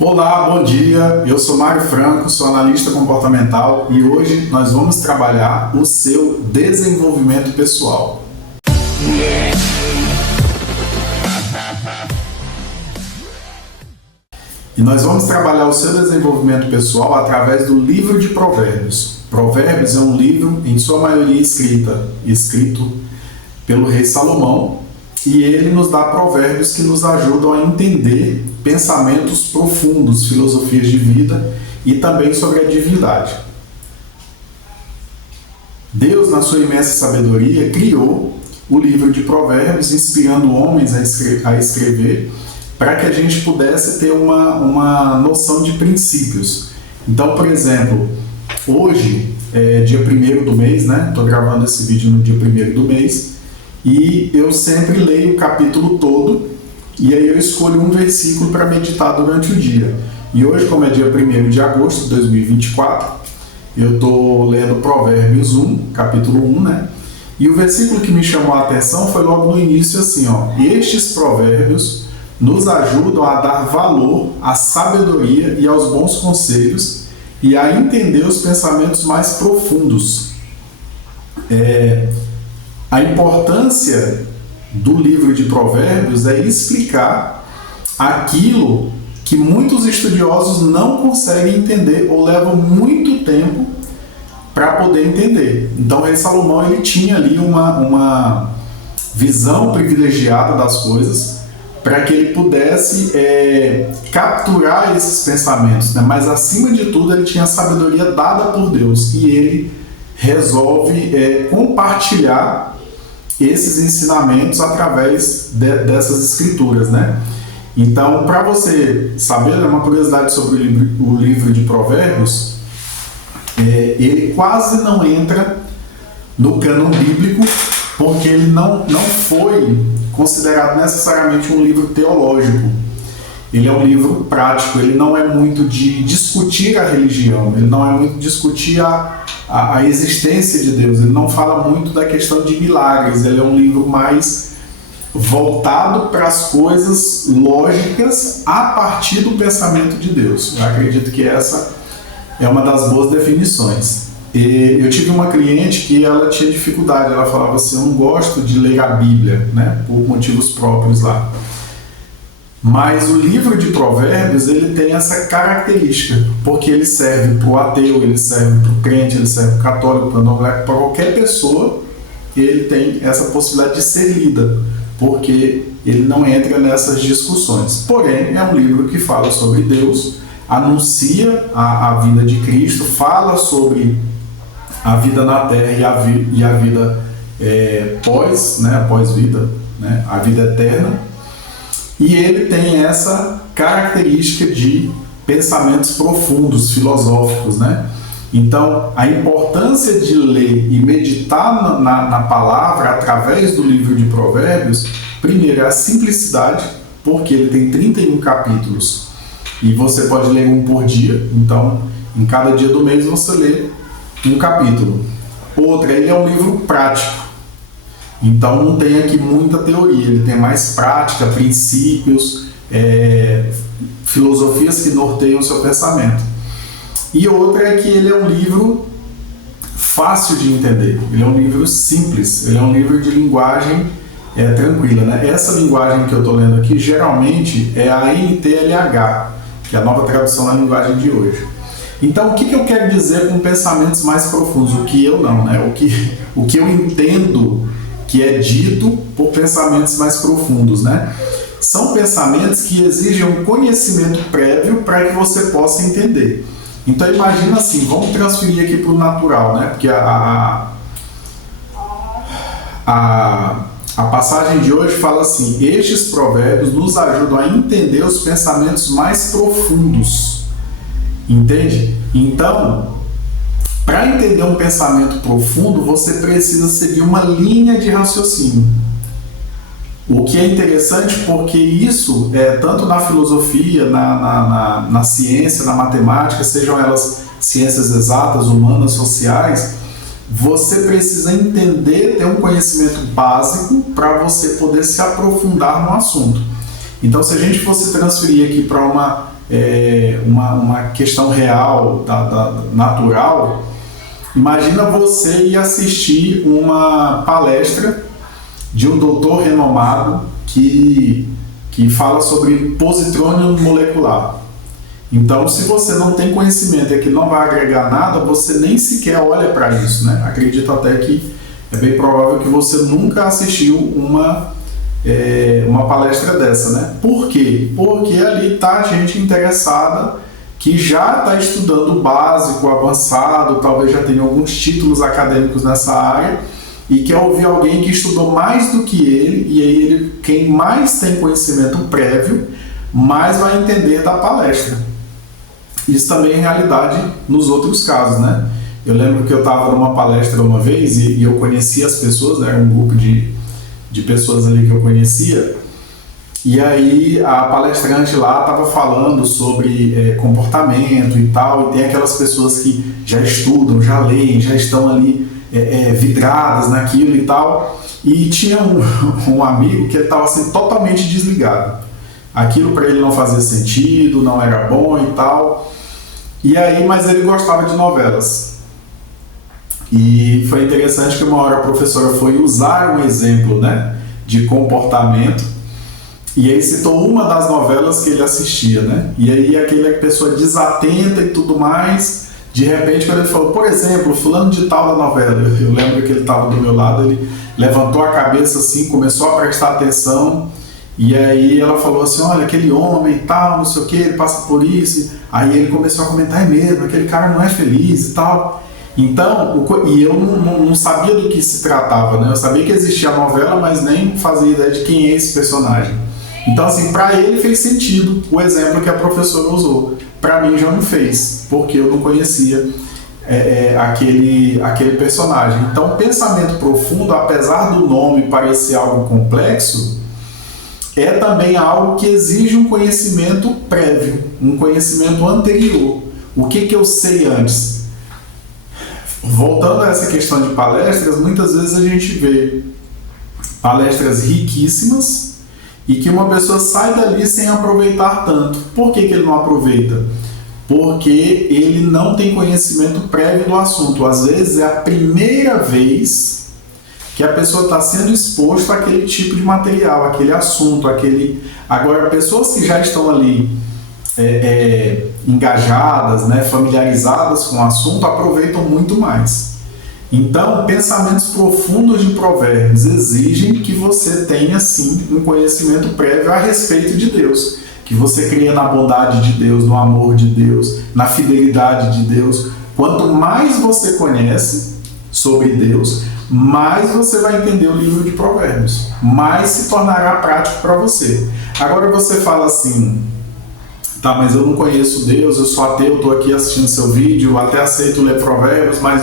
Olá, bom dia. Eu sou Mário Franco, sou analista comportamental e hoje nós vamos trabalhar o seu desenvolvimento pessoal. E nós vamos trabalhar o seu desenvolvimento pessoal através do livro de Provérbios. Provérbios é um livro, em sua maioria escrito pelo rei Salomão, e ele nos dá provérbios que nos ajudam a entender pensamentos profundos, filosofias de vida e também sobre a divindade. Deus, na sua imensa sabedoria, criou o livro de Provérbios, inspirando homens a escrever, para que a gente pudesse ter uma noção de princípios. Então, por exemplo, hoje é dia 1º do mês, né? Estou gravando esse vídeo no dia 1º do mês, e eu sempre leio o capítulo todo, e aí eu escolho um versículo para meditar durante o dia. E hoje, como é dia 1º de agosto de 2024, eu estou lendo Provérbios 1, capítulo 1, né? E o versículo que me chamou a atenção foi logo no início assim, ó: estes provérbios nos ajudam a dar valor à sabedoria e aos bons conselhos e a entender os pensamentos mais profundos. A importância do livro de Provérbios é explicar aquilo que muitos estudiosos não conseguem entender ou levam muito tempo para poder entender. Então, rei Salomão ele tinha ali uma visão privilegiada das coisas para que ele pudesse capturar esses pensamentos, né? Mas acima de tudo ele tinha a sabedoria dada por Deus e ele resolve compartilhar esses ensinamentos através dessas escrituras, né? Então, para você saber, uma curiosidade sobre o livro de Provérbios, ele quase não entra no cânon bíblico, porque ele não foi considerado necessariamente um livro teológico. Ele é um livro prático, ele não é muito de discutir a religião, ele não é muito de discutir a existência de Deus, ele não fala muito da questão de milagres, ele é um livro mais voltado para as coisas lógicas a partir do pensamento de Deus. Eu acredito que essa é uma das boas definições. Eu tive uma cliente que ela tinha dificuldade, ela falava assim: eu não gosto de ler a Bíblia, né, por motivos próprios lá. Mas o livro de Provérbios ele tem essa característica, porque ele serve para o ateu, ele serve para o crente, ele serve para o católico, para qualquer pessoa, ele tem essa possibilidade de ser lida, porque ele não entra nessas discussões. Porém, é um livro que fala sobre Deus, anuncia a vida de Cristo, fala sobre a vida na Terra e a vida pós-vida, né, a vida eterna. E ele tem essa característica de pensamentos profundos, filosóficos, né? Então, a importância de ler e meditar na palavra através do livro de Provérbios, primeiro é a simplicidade, porque ele tem 31 capítulos e você pode ler um por dia. Então, em cada dia do mês você lê um capítulo. Outra, ele é um livro prático. Então não tem aqui muita teoria, ele tem mais prática, princípios, filosofias que norteiam o seu pensamento. E outra é que ele é um livro fácil de entender, ele é um livro simples, ele é um livro de linguagem tranquila, né? Essa linguagem que eu estou lendo aqui geralmente é a NTLH, que é a nova tradução da linguagem de hoje. Então, o que eu quero dizer com pensamentos mais profundos? O que eu não, né? O que eu entendo que é dito por pensamentos mais profundos, né? São pensamentos que exigem um conhecimento prévio para que você possa entender. Então, imagina assim, vamos transferir aqui para o natural, né? Porque a passagem de hoje fala assim: estes provérbios nos ajudam a entender os pensamentos mais profundos. Entende? Então, para entender um pensamento profundo, você precisa seguir uma linha de raciocínio. O que é interessante porque isso, tanto na filosofia, na ciência, na matemática, sejam elas ciências exatas, humanas, sociais, você precisa entender, ter um conhecimento básico para você poder se aprofundar no assunto. Então, se a gente fosse transferir aqui para uma uma questão real, natural. Imagina você ir assistir uma palestra de um doutor renomado que fala sobre positrônio molecular. Então, se você não tem conhecimento e que não vai agregar nada, você nem sequer olha para isso, né? Acredito até que é bem provável que você nunca assistiu uma palestra dessa, né? Por quê? Porque ali está gente interessada que já está estudando o básico, o avançado, talvez já tenha alguns títulos acadêmicos nessa área e quer ouvir alguém que estudou mais do que ele, e aí quem mais tem conhecimento prévio, mais vai entender da palestra. Isso também é realidade nos outros casos, né? Eu lembro que eu estava numa palestra uma vez e eu conhecia as pessoas, né? Era um grupo de pessoas ali que eu conhecia, e aí a palestrante lá estava falando sobre comportamento e tal, e tem aquelas pessoas que já estudam, já leem, já estão ali vidradas naquilo e tal, e tinha um amigo que ele estava assim, totalmente desligado. Aquilo para ele não fazia sentido, não era bom e tal, e aí, mas ele gostava de novelas. E foi interessante que uma hora a professora foi usar um exemplo, né, de comportamento, e aí citou uma das novelas que ele assistia, né? E aí aquela pessoa desatenta e tudo mais, de repente quando ele falou, por exemplo, fulano de tal da novela, eu lembro que ele estava do meu lado, ele levantou a cabeça assim, começou a prestar atenção, e aí ela falou assim, olha, aquele homem e tal, não sei o que, ele passa por isso. Aí ele começou a comentar, é mesmo, aquele cara não é feliz e tal. Então, e eu não sabia do que se tratava, né? Eu sabia que existia a novela, mas nem fazia ideia de quem é esse personagem. Então, assim, para ele fez sentido o exemplo que a professora usou. Para mim já não fez, porque eu não conhecia aquele personagem. Então, pensamento profundo, apesar do nome parecer algo complexo, é também algo que exige um conhecimento prévio, um conhecimento anterior. O que eu sei antes? Voltando a essa questão de palestras, muitas vezes a gente vê palestras riquíssimas e que uma pessoa sai dali sem aproveitar tanto. Por que ele não aproveita? Porque ele não tem conhecimento prévio do assunto. Às vezes é a primeira vez que a pessoa está sendo exposta àquele tipo de material, aquele assunto, Agora, pessoas que já estão ali engajadas, né, familiarizadas com o assunto, aproveitam muito mais. Então, pensamentos profundos de provérbios exigem que você tenha, sim, um conhecimento prévio a respeito de Deus, que você cria na bondade de Deus, no amor de Deus, na fidelidade de Deus. Quanto mais você conhece sobre Deus, mais você vai entender o livro de Provérbios, mais se tornará prático para você. Agora você fala assim, tá, mas eu não conheço Deus, eu sou ateu, estou aqui assistindo seu vídeo, até aceito ler Provérbios, mas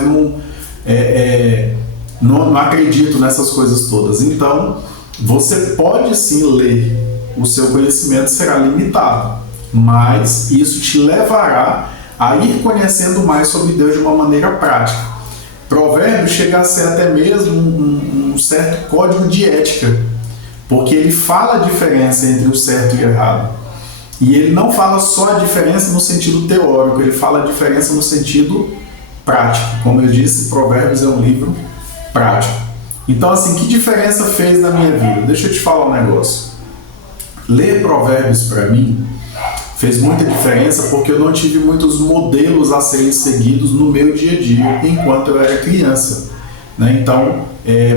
não acredito nessas coisas todas. Então, você pode sim ler, o seu conhecimento será limitado, mas isso te levará a ir conhecendo mais sobre Deus de uma maneira prática. Provérbios chega a ser até mesmo um certo código de ética, porque ele fala a diferença entre o certo e o errado. E ele não fala só a diferença no sentido teórico, ele fala a diferença no sentido prático. Como eu disse, Provérbios é um livro prático. Então, assim, que diferença fez na minha vida? Deixa eu te falar um negócio. Ler Provérbios para mim fez muita diferença porque eu não tive muitos modelos a serem seguidos no meu dia a dia enquanto eu era criança, né? Então,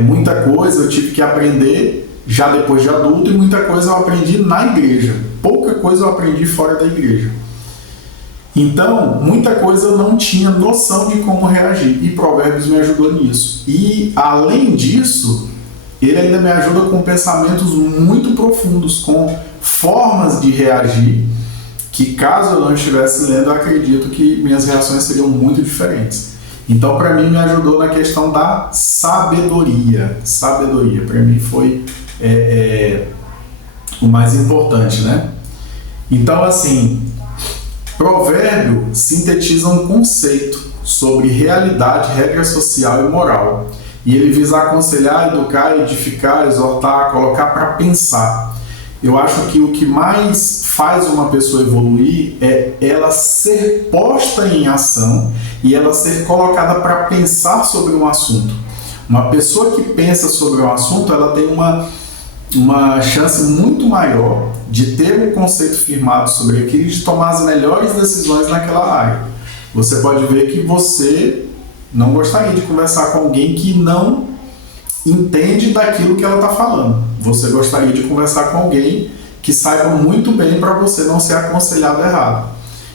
muita coisa eu tive que aprender já depois de adulto e muita coisa eu aprendi na igreja. Pouca coisa eu aprendi fora da igreja. Então, muita coisa eu não tinha noção de como reagir e Provérbios me ajudou nisso. E, além disso, ele ainda me ajuda com pensamentos muito profundos, com formas de reagir que, caso eu não estivesse lendo, eu acredito que minhas reações seriam muito diferentes. Então, para mim, me ajudou na questão da sabedoria. Sabedoria, para mim, foi o mais importante, né? Então, assim, provérbio sintetiza um conceito sobre realidade, regra social e moral. E ele visa aconselhar, educar, edificar, exortar, colocar para pensar. Eu acho que o que mais faz uma pessoa evoluir é ela ser posta em ação e ela ser colocada para pensar sobre um assunto. Uma pessoa que pensa sobre um assunto, ela tem uma chance muito maior de ter um conceito firmado sobre aquilo e de tomar as melhores decisões naquela área. Você pode ver que você não gostaria de conversar com alguém que não entende daquilo que ela está falando. Você gostaria de conversar com alguém que saiba muito bem para você não ser aconselhado errado.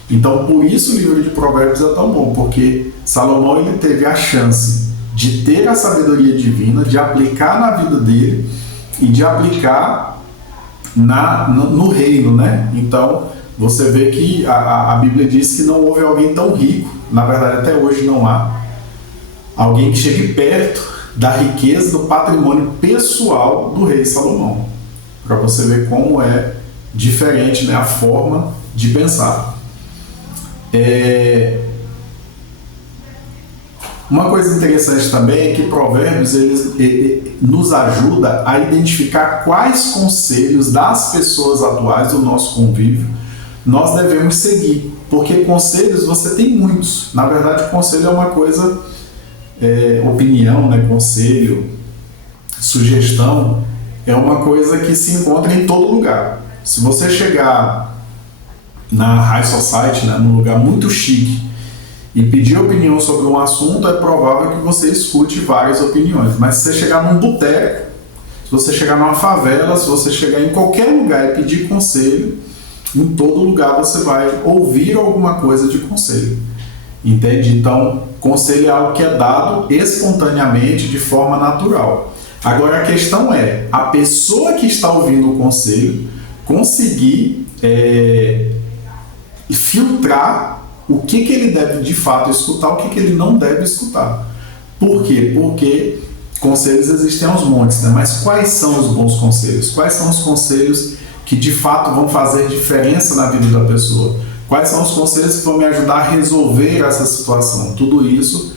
Então, por isso o livro de Provérbios é tão bom, porque Salomão ele teve a chance de ter a sabedoria divina, de aplicar na vida dele e de aplicar no reino, né? Então, você vê que a Bíblia diz que não houve alguém tão rico, na verdade até hoje não há, alguém que chegue perto da riqueza, do patrimônio pessoal do rei Salomão. Para você ver como é diferente, né, a forma de pensar. Uma coisa interessante também é que Provérbios ele nos ajuda a identificar quais conselhos das pessoas atuais do nosso convívio nós devemos seguir, porque conselhos você tem muitos. Na verdade, conselho é uma coisa, opinião, né, conselho, sugestão, é uma coisa que se encontra em todo lugar. Se você chegar na High Society, né, num lugar muito chique, e pedir opinião sobre um assunto, é provável que você escute várias opiniões. Mas se você chegar num boteco, se você chegar numa favela, se você chegar em qualquer lugar e pedir conselho, em todo lugar você vai ouvir alguma coisa de conselho. Entende? Então, conselho é algo que é dado espontaneamente, de forma natural. Agora, a questão é, a pessoa que está ouvindo o conselho conseguir filtrar o que ele deve de fato escutar, o que ele não deve escutar. Por quê? Porque conselhos existem aos montes, né? Mas quais são os bons conselhos? Quais são os conselhos que de fato vão fazer diferença na vida da pessoa? Quais são os conselhos que vão me ajudar a resolver essa situação? Tudo isso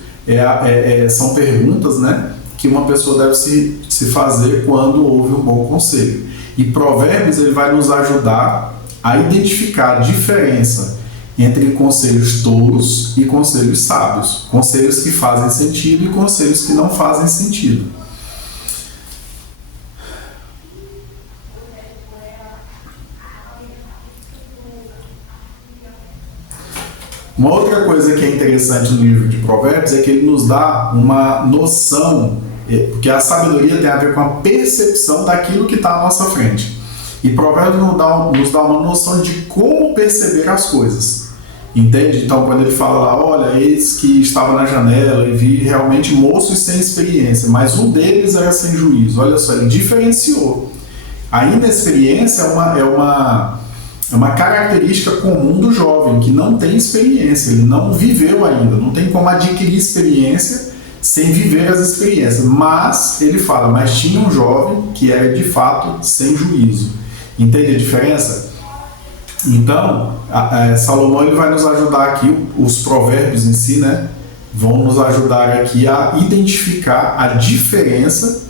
são perguntas, né, que uma pessoa deve se fazer quando ouve um bom conselho. E Provérbios ele vai nos ajudar a identificar a diferença entre conselhos tolos e conselhos sábios, conselhos que fazem sentido e conselhos que não fazem sentido. Uma outra coisa que é interessante no livro de Provérbios é que ele nos dá uma noção, porque a sabedoria tem a ver com a percepção daquilo que está à nossa frente. E Provérbios nos dá uma noção de como perceber as coisas. Entende? Então, quando ele fala lá, olha, eis que estava na janela e vi realmente moços sem experiência, mas um deles era sem juízo. Olha só, ele diferenciou. A inexperiência é uma característica comum do jovem, que não tem experiência, ele não viveu ainda, não tem como adquirir experiência sem viver as experiências. Mas, ele fala, mas tinha um jovem que era de fato sem juízo. Entende a diferença? Então, Salomão ele vai nos ajudar aqui, os provérbios em si, né, vão nos ajudar aqui a identificar a diferença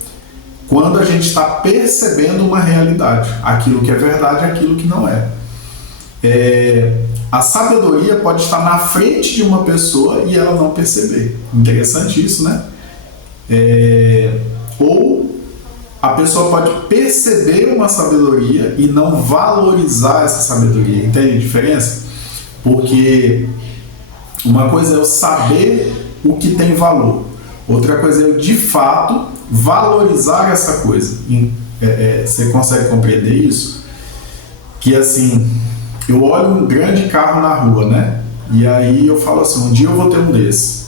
quando a gente está percebendo uma realidade, aquilo que é verdade e aquilo que não é. A sabedoria pode estar na frente de uma pessoa e ela não perceber. Interessante isso, né? Ou a pessoa pode perceber uma sabedoria e não valorizar essa sabedoria. Entende a diferença? Porque uma coisa é eu saber o que tem valor, outra coisa é eu de fato valorizar essa coisa. Você consegue compreender isso? Que assim, eu olho um grande carro na rua, né? E aí eu falo assim, um dia eu vou ter um desse.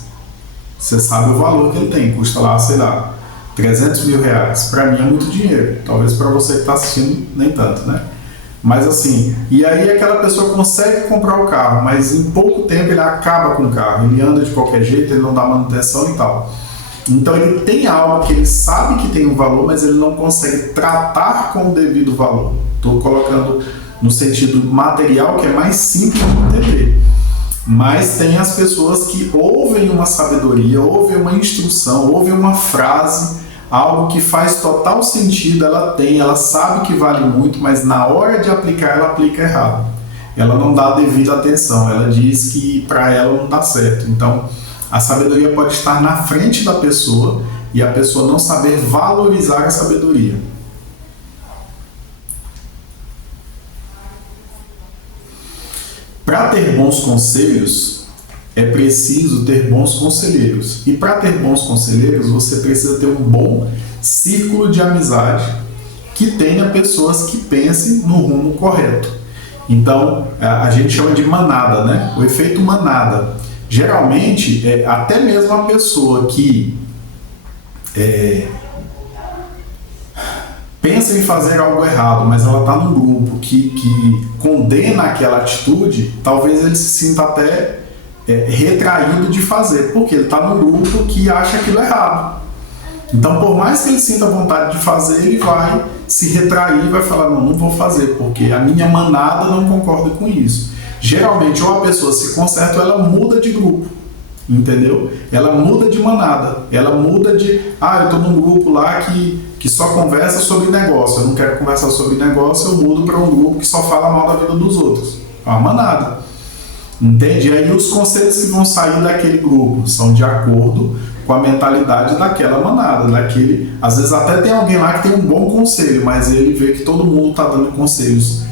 Você sabe o valor que ele tem, custa lá, sei lá, 300 mil reais. Para mim é muito dinheiro, talvez para você que está assistindo nem tanto, né? Mas assim, e aí aquela pessoa consegue comprar o carro, mas em pouco tempo ele acaba com o carro, ele anda de qualquer jeito, ele não dá manutenção e tal. Então ele tem algo que ele sabe que tem um valor, mas ele não consegue tratar com o devido valor. Estou colocando no sentido material, que é mais simples de entender. Mas tem as pessoas que ouvem uma sabedoria, ouvem uma instrução, ouvem uma frase, algo que faz total sentido, ela sabe que vale muito, mas na hora de aplicar, ela aplica errado. Ela não dá a devida atenção, ela diz que para ela não dá certo. Então, a sabedoria pode estar na frente da pessoa e a pessoa não saber valorizar a sabedoria. Para ter bons conselhos, é preciso ter bons conselheiros. E para ter bons conselheiros, você precisa ter um bom círculo de amizade que tenha pessoas que pensem no rumo correto. Então, a gente chama de manada, né? O efeito manada. Geralmente, até mesmo a pessoa que pensa em fazer algo errado, mas ela está num grupo que condena aquela atitude, talvez ele se sinta até retraído de fazer, porque ele está num grupo que acha aquilo errado. Então, por mais que ele sinta vontade de fazer, ele vai se retrair e vai falar, não vou fazer, porque a minha manada não concorda com isso. Geralmente, ou a pessoa se conserta ou ela muda de grupo, entendeu? Ela muda de manada, ela muda de, eu estou num grupo lá que só conversa sobre negócio, eu não quero conversar sobre negócio, eu mudo para um grupo que só fala mal da vida dos outros. É uma manada. Entende? E aí os conselhos que vão sair daquele grupo são de acordo com a mentalidade daquela manada, daquele. Às vezes até tem alguém lá que tem um bom conselho, mas ele vê que todo mundo está dando conselhos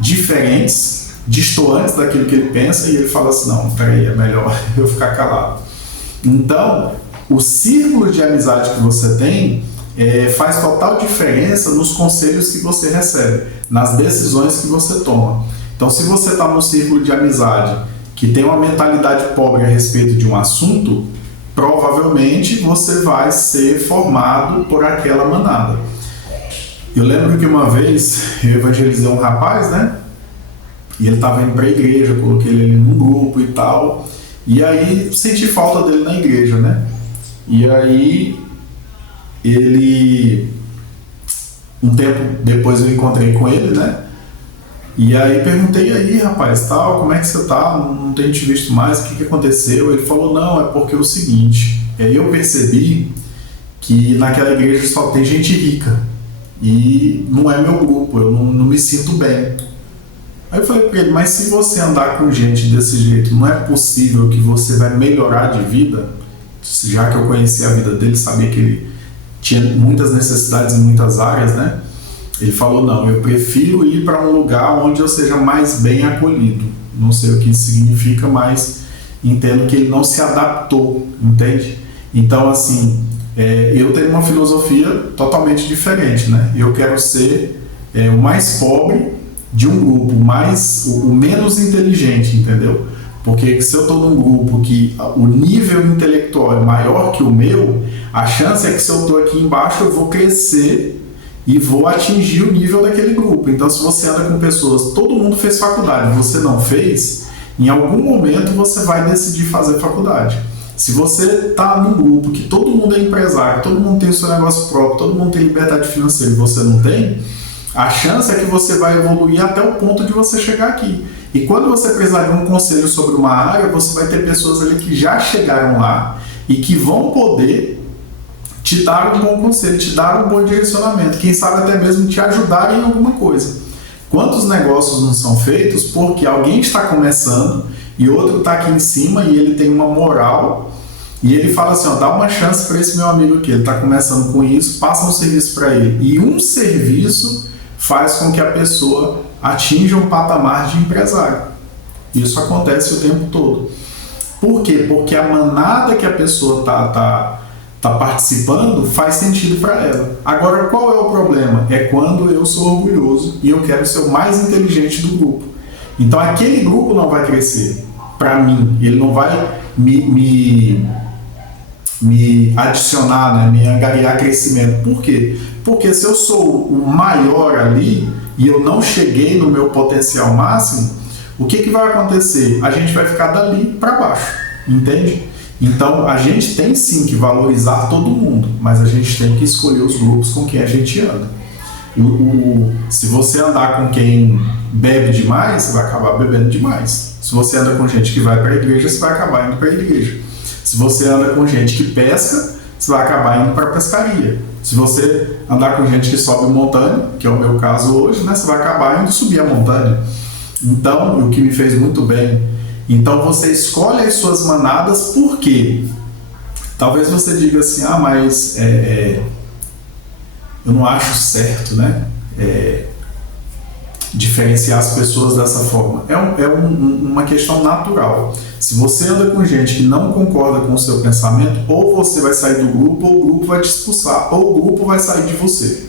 diferentes, distantes daquilo que ele pensa, e ele fala assim, não, peraí, é melhor eu ficar calado. Então, o círculo de amizade que você tem faz total diferença nos conselhos que você recebe, nas decisões que você toma. Então, se você está num círculo de amizade que tem uma mentalidade pobre a respeito de um assunto, provavelmente você vai ser formado por aquela manada. Eu lembro que uma vez eu evangelizei um rapaz, né? E ele estava indo para a igreja, coloquei ele ali num grupo e tal. E aí senti falta dele na igreja, né? E aí um tempo depois eu encontrei com ele, né? E aí perguntei, aí rapaz, tal, como é que você tá? Não tenho te visto mais, o que aconteceu? Ele falou, não, é porque é o seguinte, eu percebi que naquela igreja só tem gente rica e não é meu grupo, eu não me sinto bem. Aí eu falei para ele, mas se você andar com gente desse jeito, não é possível que você vai melhorar de vida? Já que eu conheci a vida dele, sabia que ele tinha muitas necessidades em muitas áreas, né? Ele falou, não, eu prefiro ir para um lugar onde eu seja mais bem acolhido. Não sei o que isso significa, mas entendo que ele não se adaptou, entende? Então, assim, eu tenho uma filosofia totalmente diferente, né? Eu quero ser o mais pobre de um grupo, o menos inteligente, entendeu? Porque se eu estou num grupo que o nível intelectual é maior que o meu, a chance é que se eu estou aqui embaixo eu vou crescer e vou atingir o nível daquele grupo. Então, se você anda com pessoas, todo mundo fez faculdade, você não fez, em algum momento você vai decidir fazer faculdade. Se você está num grupo que todo mundo é empresário, todo mundo tem o seu negócio próprio, todo mundo tem liberdade financeira e você não tem, a chance é que você vai evoluir até o ponto de você chegar aqui. E quando você precisar de um conselho sobre uma área, você vai ter pessoas ali que já chegaram lá e que vão poder te dar um bom conselho, te dar um bom direcionamento, quem sabe até mesmo te ajudar em alguma coisa. Quantos negócios não são feitos porque alguém está começando e outro está aqui em cima e ele tem uma moral e ele fala assim, dá uma chance para esse meu amigo aqui, ele está começando com isso, passa um serviço para ele. E um serviço faz com que a pessoa atinja um patamar de empresário. Isso acontece o tempo todo. Por quê? Porque a manada que a pessoa está participando faz sentido para ela. Agora, qual é o problema? É quando eu sou orgulhoso e eu quero ser o mais inteligente do grupo. Então, aquele grupo não vai crescer para mim. Ele não vai me adicionar, né? Me angariar crescimento. Por quê? Porque se eu sou o maior ali e eu não cheguei no meu potencial máximo, o que vai acontecer? A gente vai ficar dali para baixo, entende? Então, a gente tem sim que valorizar todo mundo, mas a gente tem que escolher os grupos com quem a gente anda. Se você andar com quem bebe demais, você vai acabar bebendo demais. Se você anda com gente que vai para a igreja, você vai acabar indo para a igreja. Se você anda com gente que pesca, você vai acabar indo para a pescaria. Se você andar com gente que sobe montanha, que é o meu caso hoje, né, você vai acabar indo subir a montanha. Então, o que me fez muito bem. Então, você escolhe as suas manadas, por quê? Talvez você diga assim, mas eu não acho certo, né? Diferenciar as pessoas dessa forma. Uma questão natural. Se você anda com gente que não concorda com o seu pensamento, ou você vai sair do grupo, ou o grupo vai te expulsar, ou o grupo vai sair de você.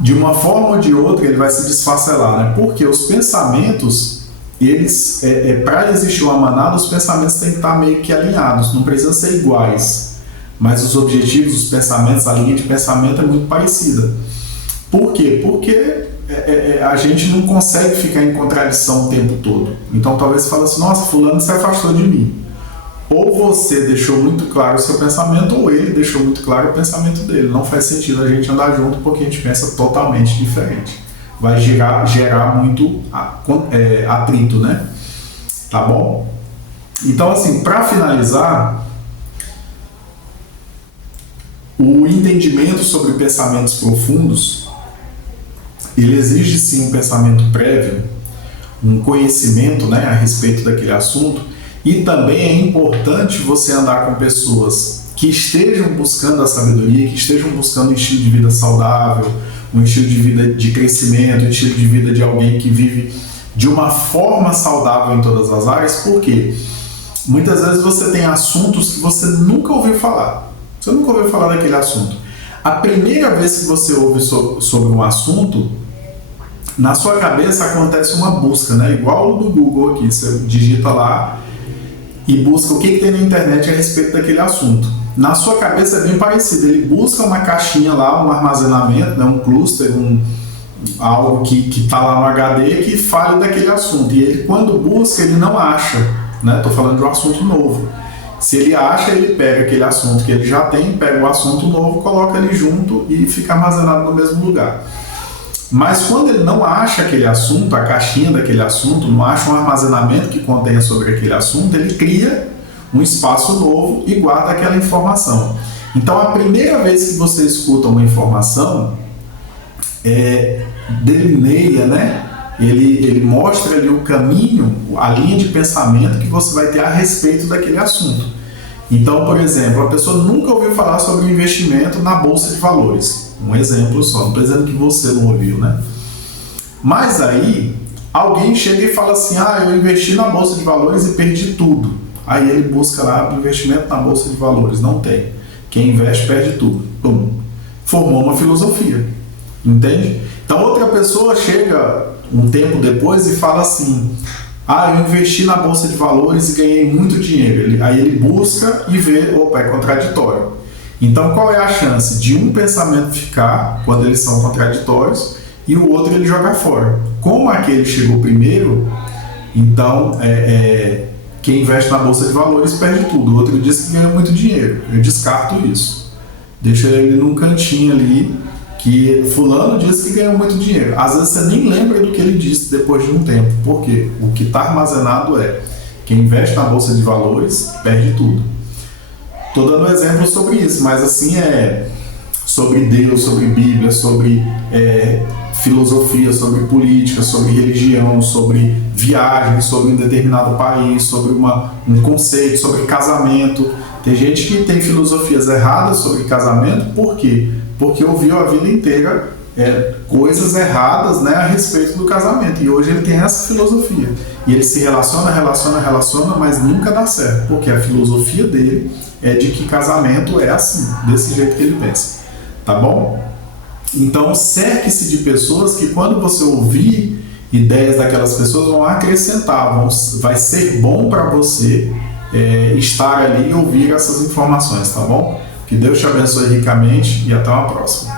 De uma forma ou de outra, ele vai se desfacelar, né? Porque os pensamentos, eles, para existir uma manada, os pensamentos têm que estar meio que alinhados, não precisam ser iguais, mas os objetivos, os pensamentos, a linha de pensamento é muito parecida. Por quê? Porque a gente não consegue ficar em contradição o tempo todo. Então talvez você fale assim, nossa, fulano se afastou de mim. Ou você deixou muito claro o seu pensamento, ou ele deixou muito claro o pensamento dele. Não faz sentido a gente andar junto porque a gente pensa totalmente diferente. Vai gerar muito atrito, né? Tá bom? Então, assim, para finalizar, o entendimento sobre pensamentos profundos, ele exige sim um pensamento prévio, um conhecimento, né, a respeito daquele assunto, e também é importante você andar com pessoas que estejam buscando a sabedoria, que estejam buscando um estilo de vida saudável, um estilo de vida de crescimento, um estilo de vida de alguém que vive de uma forma saudável em todas as áreas. Por quê? Muitas vezes você tem assuntos que você nunca ouviu falar. Você nunca ouviu falar daquele assunto. A primeira vez que você ouve sobre um assunto, na sua cabeça acontece uma busca, né? Igual o do Google aqui, você digita lá e busca o que tem na internet a respeito daquele assunto. Na sua cabeça é bem parecido, ele busca uma caixinha lá, um armazenamento, né? Um cluster, algo que está lá no HD que fale daquele assunto. E ele, quando busca, ele não acha, né? Estou falando de um assunto novo. Se ele acha, ele pega aquele assunto que ele já tem, pega o assunto novo, coloca ele junto e fica armazenado no mesmo lugar. Mas quando ele não acha aquele assunto, a caixinha daquele assunto, não acha um armazenamento que contenha sobre aquele assunto, ele cria um espaço novo e guarda aquela informação. Então, a primeira vez que você escuta uma informação, delineia, né? Ele mostra ali o caminho, a linha de pensamento que você vai ter a respeito daquele assunto. Então, por exemplo, a pessoa nunca ouviu falar sobre investimento na Bolsa de Valores. Um exemplo só, não estou dizendo que você não ouviu, né? Mas aí, alguém chega e fala assim, eu investi na Bolsa de Valores e perdi tudo. Aí ele busca lá investimento na Bolsa de Valores, não tem. Quem investe perde tudo. Pum. Formou uma filosofia, entende? Então outra pessoa chega um tempo depois e fala assim, eu investi na Bolsa de Valores e ganhei muito dinheiro. Aí ele busca e vê, opa, é contraditório. Então, qual é a chance de um pensamento ficar, quando eles são contraditórios, e o outro ele joga fora? Como aquele chegou primeiro, então, quem investe na Bolsa de Valores perde tudo. O outro diz que ganha muito dinheiro. Eu descarto isso. Deixa ele num cantinho ali, que fulano disse que ganhou muito dinheiro. Às vezes você nem lembra do que ele disse depois de um tempo. Por quê? O que está armazenado quem investe na Bolsa de Valores perde tudo. Estou dando exemplo sobre isso, mas assim sobre Deus, sobre Bíblia, sobre filosofia, sobre política, sobre religião, sobre viagem, sobre um determinado país, sobre um conceito, sobre casamento. Tem gente que tem filosofias erradas sobre casamento, por quê? Porque ouviu a vida inteira coisas erradas, né, a respeito do casamento. E hoje ele tem essa filosofia. E ele se relaciona, mas nunca dá certo. Porque a filosofia dele é de que casamento é assim, desse jeito que ele pensa. Tá bom? Então, cerque-se de pessoas que quando você ouvir ideias daquelas pessoas vão acrescentar, vai ser bom para você estar ali e ouvir essas informações, tá bom? Que Deus te abençoe ricamente e até uma próxima.